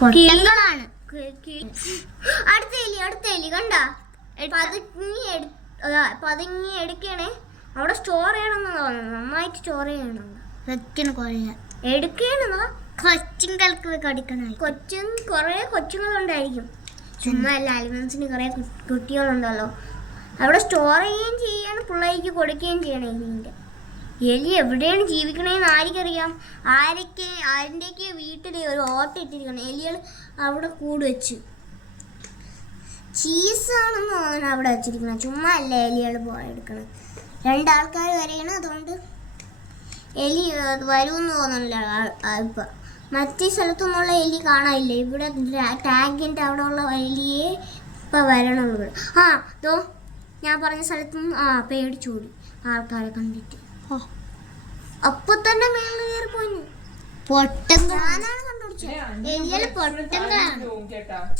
കിളികളാണ്. അടുത്ത എലി കണ്ട പതുങ്ങി എടുക്കണേ. അവിടെ സ്റ്റോർ ചെയ്യണമെന്ന് തോന്നുന്നു. നന്നായിട്ട് സ്റ്റോർ ചെയ്യണം. എടുക്കണതാ കൊച്ചും കലക്ക് കടിക്കണ കൊറേ കൊച്ചുങ്ങളുണ്ടായിരിക്കും. ചുമ്മാ അല്ല, അലിമൻസിന് കുറെ കുട്ടികളുണ്ടല്ലോ. അവിടെ സ്റ്റോർ ചെയ്യുകയും ചെയ്യാണ്, പിള്ളേർക്ക് കൊടുക്കുകയും ചെയ്യണം. എലിൻ്റെ എലി എവിടെയാണ് ജീവിക്കണേന്ന് ആർക്കറിയാം? ആരുടെയൊക്കെ വീട്ടിൽ ഒരു ഓട്ട ഇട്ടിരിക്കണം. എലികൾ അവിടെ കൂട് വെച്ച് ചീസാണെന്ന് തോന്നുന്നു അവിടെ വെച്ചിരിക്കണം. ചുമ്മാ അല്ല എലികൾ എടുക്കണം. രണ്ടാൾക്കാർ വരെയാണ്. അതുകൊണ്ട് എലി വരുമെന്ന് തോന്നുന്നില്ല ഇപ്പം. മറ്റേ സ്ഥലത്തൊന്നുള്ള എലി കാണാനില്ല. ഇവിടെ ടാങ്കിൻ്റെ അവിടെ ഉള്ള എലിയെ ഇപ്പം വരണുള്ളൂ. ദോ ഞാൻ പറഞ്ഞ സ്ഥലത്തുനിന്ന് പേടിച്ചോടി ആൾക്കാരെ കണ്ടിട്ട്. അപ്പൊ തന്നെ മേളിൽ കയറി പോയി. ഞാനാണ് കണ്ടുപിടിച്ചത്.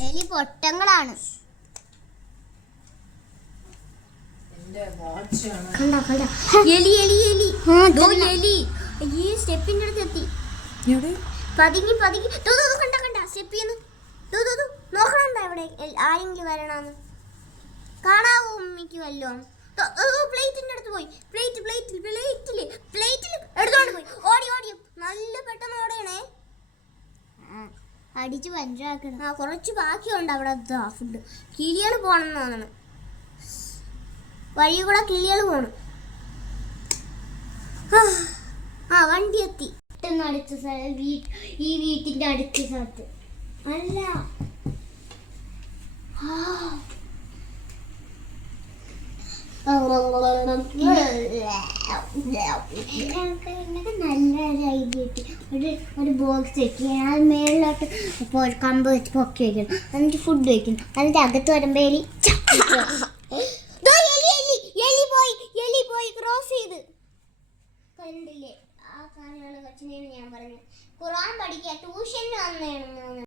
എലി പൊട്ടങ്ങളാണ്. എലി എലി എലി എലി ഈ സ്റ്റെപ്പിന്റെ അടുത്ത് എത്തി. പതുങ്ങി കണ്ട സ്റ്റെപ്പിന്ന് നോക്കണണ്ട ഇവിടെ ആരെങ്കിലും വരണന്ന് കാണാവോ? ഉമ്മിക്ക് വല്ലോ. പ്ലേറ്റിന്റെ അടുത്ത് പോയി. പ്ലേറ്റിൽ എടുത്തോണ്ട് പോയി. ഓടി നല്ല പെട്ടെന്ന് ഓടണേ. അടിച്ച് പഞ്ചാക്കണം. കുറച്ച് ബാക്കിയുണ്ട് അവിടെ ഫുഡ്. കിളികൾ പോണെന്ന് തോന്നണം. വഴി കൂടെ കിളികൾ പോണം. വണ്ടി എത്തി. അടുത്ത ഈ വീട്ടിന്റെ അടുത്ത സ്ഥലത്ത് അല്ല. നല്ലൊരു ഐഡിയ കിട്ടി. ഒരു ബോക്സ് വെക്കും. മേളിലോട്ട് കമ്പ് വെച്ച് പൊക്കി വെക്കണം. എന്നിട്ട് ഫുഡ് വെക്കണം. എന്നിട്ട് അകത്ത് വരുമ്പോ എലി എലി പോയി ക്രോസ് ചെയ്ത്. കണ്ടില്ലേ? ആ കാര്യമാണ് കൊച്ചിനെയാണ് ഞാൻ പറഞ്ഞത്. ഖുർആൻ പഠിക്കുക, ട്യൂഷന് വന്നേണ്.